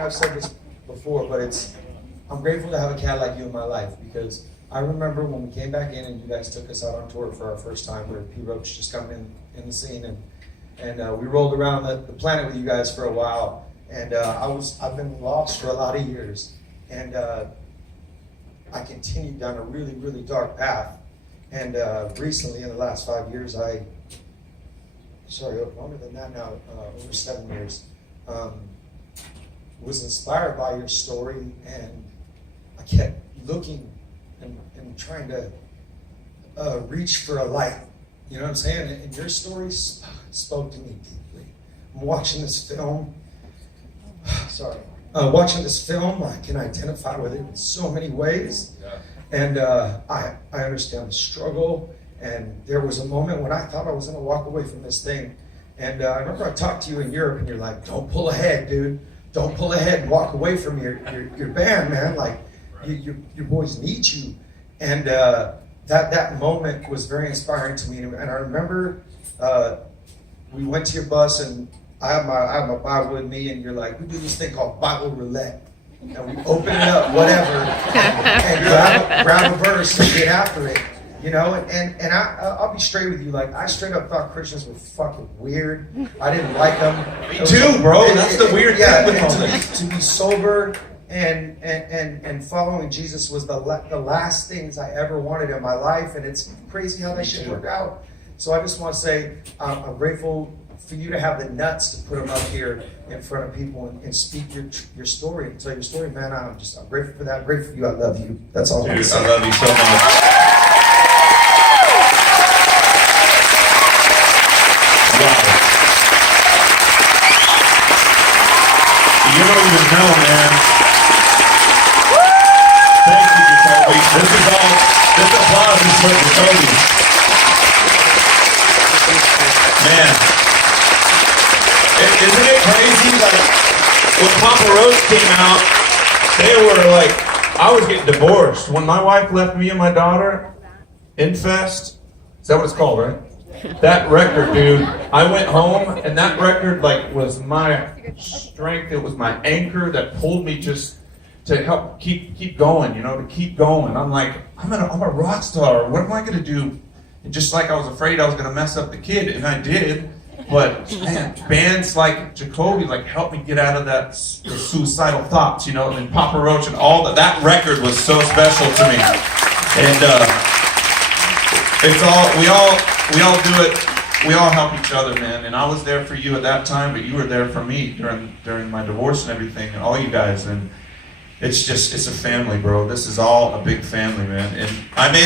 I've said this before, but I'm grateful to have a cat like you in my life, because I remember when we came back in and you guys took us out on tour for our first time, where P. Roach just coming in the scene, and we rolled around the planet with you guys for a while, and I've been lost for a lot of years, and I continued down a really, really dark path, and recently in the last 5 years, longer than that now, over 7 years, was inspired by your story, and I kept looking and trying to reach for a light. You know what I'm saying? And your story spoke to me deeply. I'm watching this film. Watching this film, I can identify with it in so many ways. Yeah. And I understand the struggle. And there was a moment when I thought I was going to walk away from this thing. And I remember I talked to you in Europe, and you're like, "Don't pull ahead, dude. Don't pull ahead and walk away from your band, man. Like, your boys need you." And that moment was very inspiring to me. And I remember we went to your bus, and I have my Bible with me, and you're like, "We do this thing called Bible roulette." And we open it up, whatever, and grab a verse and get after it. You know, and I'll be straight with you. Like, I straight up thought Christians were fucking weird. I didn't like them. Me too, bro. That's the weird thing with all this. To be sober and following Jesus was the last things I ever wanted in my life, and it's crazy how that shit worked out. So I just want to say I'm grateful for you to have the nuts to put them up here in front of people and speak your story and tell your story, man. I'm grateful for that. I'm grateful for you. I love you. That's all. Dude, I love you so much. You don't even know, man. Thank you, Jacoby. This applause is for Jacoby. Man. Isn't it crazy? Like, when Papa Roach came out, they were like, I was getting divorced. When my wife left me and my daughter, Infest, is that what it's called, right? That record, dude, I went home, and that record, like, was my strength. It was my anchor that pulled me just to help keep going, you know, to keep going. I'm like, I'm a rock star. What am I going to do? And just like I was afraid I was going to mess up the kid, and I did. But, man, bands like Jacoby, like, helped me get out of the suicidal thoughts, you know, and Papa Roach and all that. That record was so special to me. And, we all do it. We all help each other, man. And I was there for you at that time, but you were there for me during my divorce and everything, and all you guys. And it's a family, bro. This is all a big family, man. And I made it.